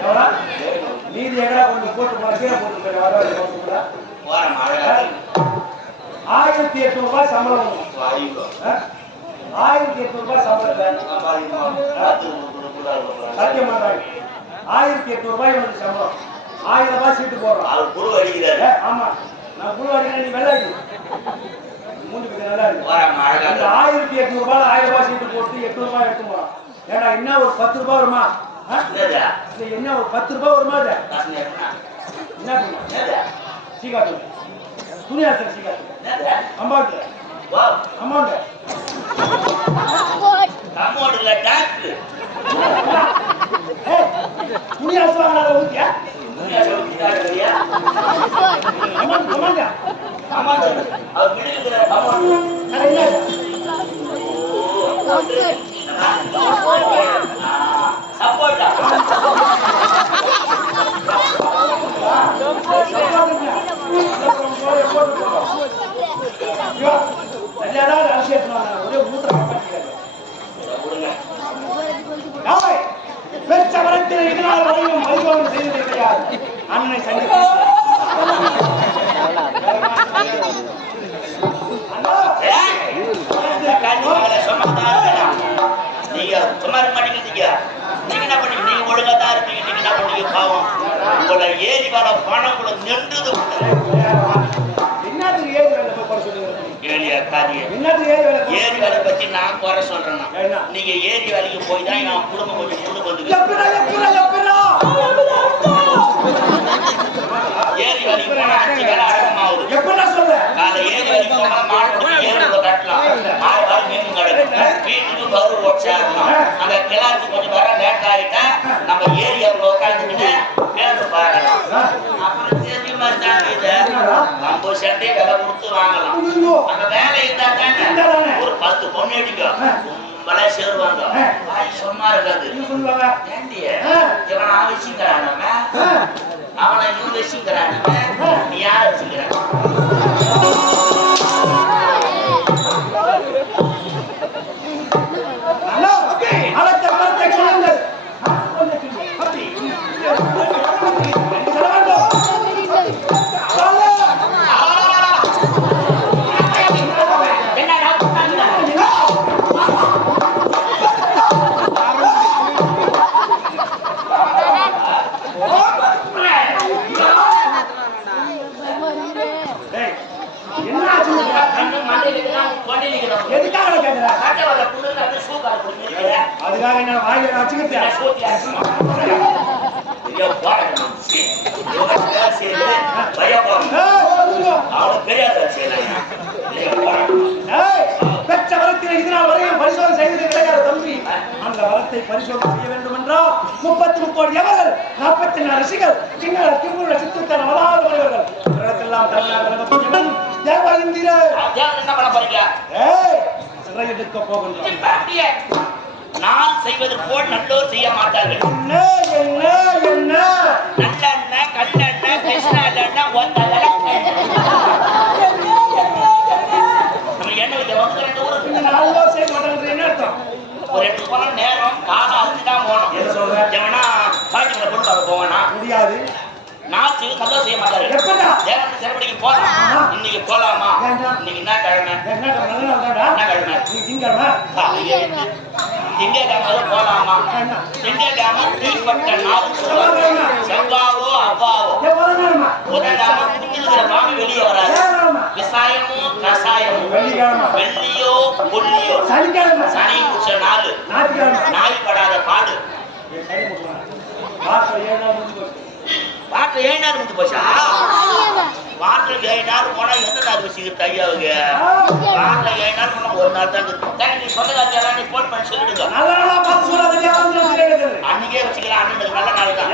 போட சம்பளம் சம்பளம் நீதி எங்கடா கொண்டு போட்டு கீழே போட்டு போய் ஆயிரத்தி எட்நூறு ரூபாய் சம்பளம்? ஆயிரத்தி எட்நூறு ரூபாய் சம்பளத்தை சத்தியம் பண்றாங்க ஆயிரத்தி எட்நூறு ரூபாய் வந்து சம்பளம். ஆயிரம் ரூபாய் சீட்டு போடுறோம் அவர் குரு அடிக்கிறாரு. ஆமா. நான் குழு அடிக்கிறேன் நீ வெள்ளாடி மூணு பேர் நல்லா இருக்கு ஆயிரத்தி எட்நூறு ரூபாய் ஆயிரம் ரூபாய் சீட்டு போட்டு எட்நூறு ரூபாய் எடுத்து போறோம் ஏன்னா என்ன ஒரு பத்து ரூபாய் வருமா? என்ன பத்து ரூபாய் வருமா காசு என்ன என்ன? பண்ணும் என்னதா சீக்காட்டு துணி ஆசை சீக்காட்டு என்னதா அம்மாவுக்கு வா. அம்மாவுக்கு கம்மோடுல டாக்டர். ஏய், துணி ஆசை வாங்கினாத ஊத்தியா அம்மா அம்மாங்க அவர் கிட்ட கம்மோடு நான் என்ன சப்போட்டா ஒரே இதனால் வரையும் செய்தது கிடையாது. சந்தித்து. நீங்க சும்மா இருக்க மாட்டேங்கிறீங்க நீங்க என்ன பண்ணீங்க? நீங்க ஒழுங்கா தான் இருப்பீங்க நீங்க என்ன பண்ணீங்க? பாவம். உங்களை ஏறி வர பணம் உங்களை நெண்டுது ஏரி வேலை பத்தி நான் குறை சொல்றேன்? நீங்க ஏரி வேலைக்கு போய் தான் என் குடும்பம் கொஞ்சம் வந்து எப்படா ஏரி வேலைக்கு போனா அஞ்சு வேலை அடக்கமாகுது காலை ஏரி வேலைக்கு போனா மாடு கட்டலாம். மீன் கிடக்கும் வீட்டுக்கு போட்டு சேரலாம் அந்த கிளாருக்கு கொஞ்சம் வர பத்து பொண்ணு அடிக்கும் கும்பலா சேருவாங்க. சும்மா இருக்காது. என்ன சொல்லுவாங்க? ஏண்டி ஆ. இவன் அவன் வச்சுக்கிறானவன் ஆ, அவனை இவன் வச்சுக்கிறானவன் நீ யார வச்சுக்கிற? செய்யலாம் ஐயோ, போடா. ஏய், பெற்ற வரத்தில் இதனால் வரையும் பரிசோதனை செய்தது கிடையாது தம்பி அந்த வரத்தை பரிசோதனை செய்ய வேண்டும் என்றால் முப்பத்தி முக்கோடி எவர்கள் நாற்பத்தி நாலு ரிஷிகள் கிண்ணற கிமுற சித்துத்தன வராத மனிதர்கள் இவர்களுக்கெல்லாம் தமிழ்நாடு தேவ என்ன பண்ண போறீங்க? ஏய்! சிறையெடுக்க போகின்றோம் நான் செய்வது போல் நல்லோர் செய்ய மாட்டார்கள். என்ன என்ன என்ன? நல்லெண்ணெய் கல்லெண்ணெய் கிருஷ்ண பார்க்க போவானா முடியாது. நான் செய்ய நல்லோர் செய்ய மாட்டார்கள். எப்படா? தேவன் சிறப்படிக்கு. இன்னைக்கு போலாமா? இன்னைக்கு என்ன கிழமை? நல்ல என்ன கிழமை நீ திங்கடமா திங்கக்கிழமை போலாமா? என்ன திங்கக்கிழமை தீப்பட்ட நாள் சொல்லுவாங்க செவ்வாவோ அவ்வாவோ. பாம்பு வெளியே வராது. கசாயமும் வெள்ளிக்கிழமை. வெள்ளியோ சனிக்கிழமை. சனி நாள். ஞாயிற்றுக்கிழமை. நாய் படாத பாடு. ஏய், சனி முடிச்சுடுறேன். வாரத்துல ஏழு நாள் முடிஞ்சு போச்சு. வாட்டில் ஏழு நாள் முடிஞ்சு போச்சா வாட்டில் ஏழு நாள் போனா எந்த நாள் வச்சுக்கிறது ஐயாவுக்கு வாட்டில் ஏழு நாள் போனா ஒரு நாள் தான் நீ சொந்தக்காரங்க நீ போன் பண்ணி சொல்லிடுங்க வந்து. அன்னைக்கே வச்சுக்கலாம் அண்ணனுக்கு நல்ல நாள் தான்